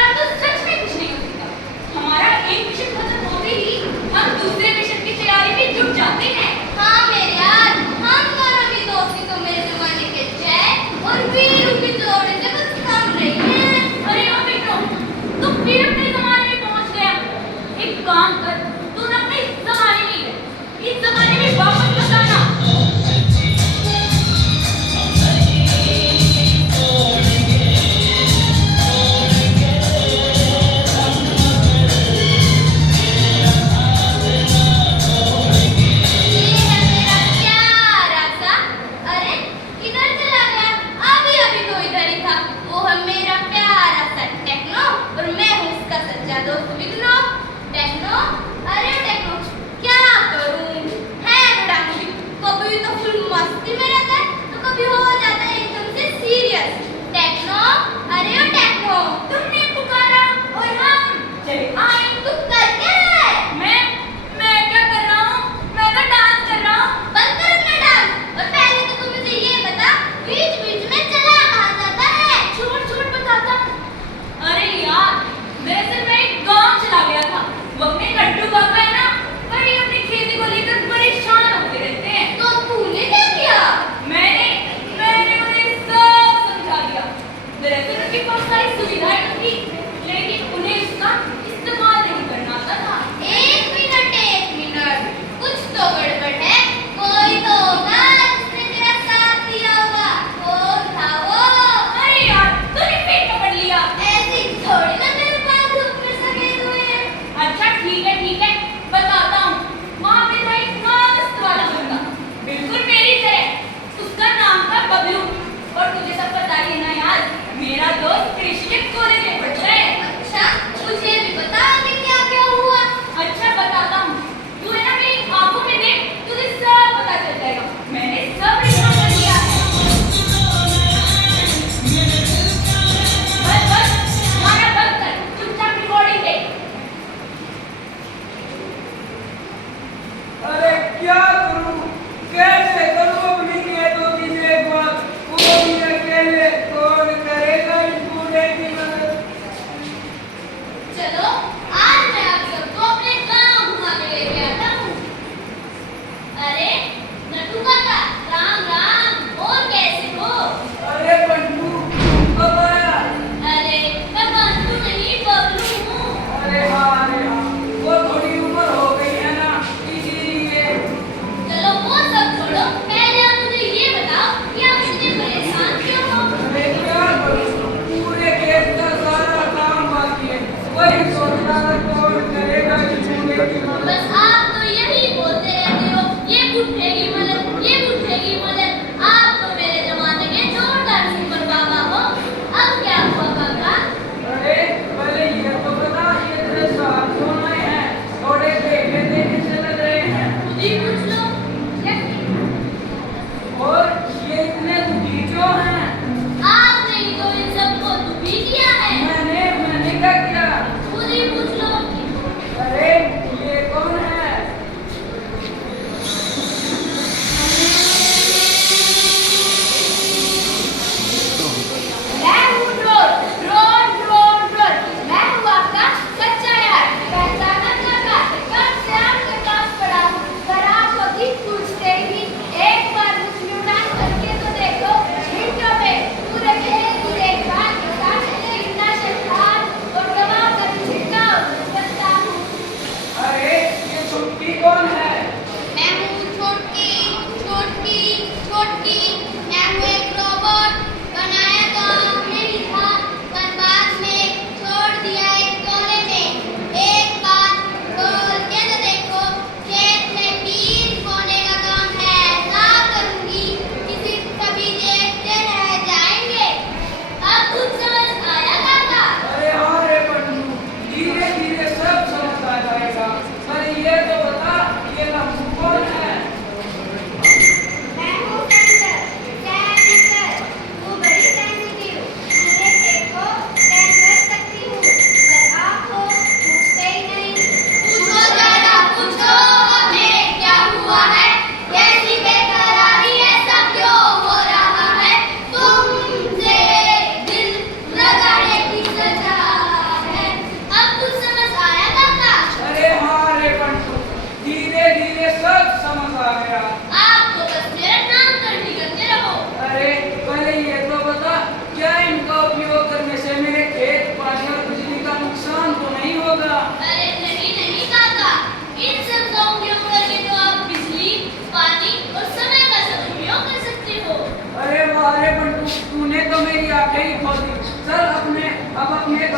यहाँ तो सच में कुछ नहीं हो सकता। हमारा एक मिशन खत्म होते ही हम दूसरे मिशन की तैयारी में जुट जाते हैं। हाँ मेरे यार, हम दोनों की दोस्ती तो मेरे जमाने के जय और वीरू की जोड़ी से बस कम रही है। अरे ओ मित्रों, तू फिर अपने जमाने में पहुंच गया। एक काम कर, तू ना अपने जमाने में ही रह, इस जमाने में वापस मत आना। ये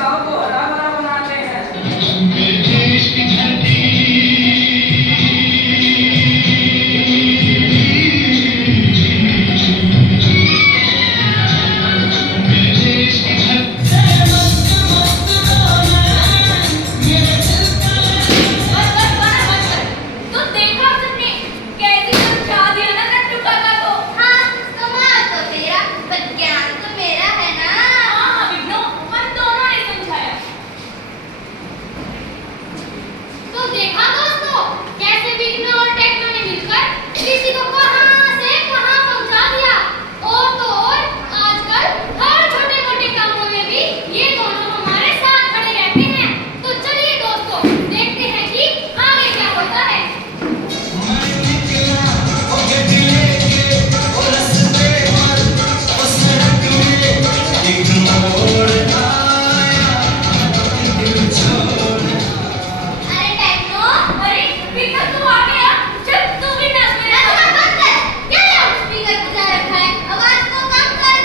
गांव को हरा भरा बनाते हैं। तो देखा तुमने कैसे समझा दिया ना नट्टू काका को। हाँ, कमाल तो तेरा, पर ज्ञान तो मेरा है ना। हाँ विष्णु, हम दोनों ने समझाया। तो देखा दोस्तों, कैसे विघ्न और टेक्नो ने मिलकर किसी को कहां से कहां पहुंचा दिया। और तो और आजकल हर छोटे-मोटे कामों में भी ये दोनों हमारे साथ खड़े रहते हैं। तो चलिए दोस्तों, देखते हैं कि आगे क्या होता है। अरे टेक्नो, अरे विष्णु तू आ गया, चल तू भी नाच मेरे साथ। बंद कर। क्या लाउडस्पीकर बजा रखा है? आवाज को कम कर।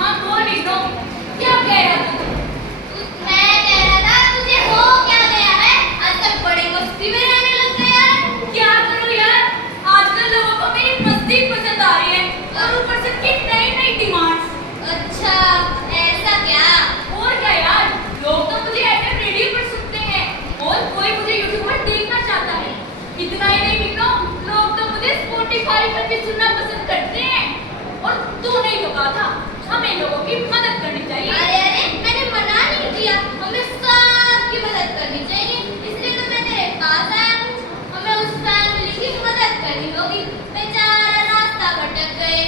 हाँ बोल विष्णु, क्या कह रहा तू? मैं कह रहा था, तुझे हो क्या गया है? आजकल बड़ी मस्ती में रहने लग गया है। क्या करूं यार, आजकल लोगों को मेरी मस्ती पसंद आ रही है और ऊपर से कितनी नई डिमांड्स। अच्छा, ऐसा क्या? और क्या यार, लोग तो मुझे एफएम रेडियो पर सुनते हैं और कोई मुझे यूट्यूब पर देखना चाहता है। इतना ही नहीं विष्णु, लोग तो मुझे स्पॉटिफाई पर भी सुनना पसंद करते हैं। और तूने ही तो कहा था हमें लोगों की मदद करनी चाहिए। अरे मैंने मना नहीं किया, हमें सबकी मदद करनी चाहिए, इसलिए तो मैं तेरे पास आया हूँ। हमें उस फैमिली की मदद करनी होगी, बेचारा रास्ता भटक गए,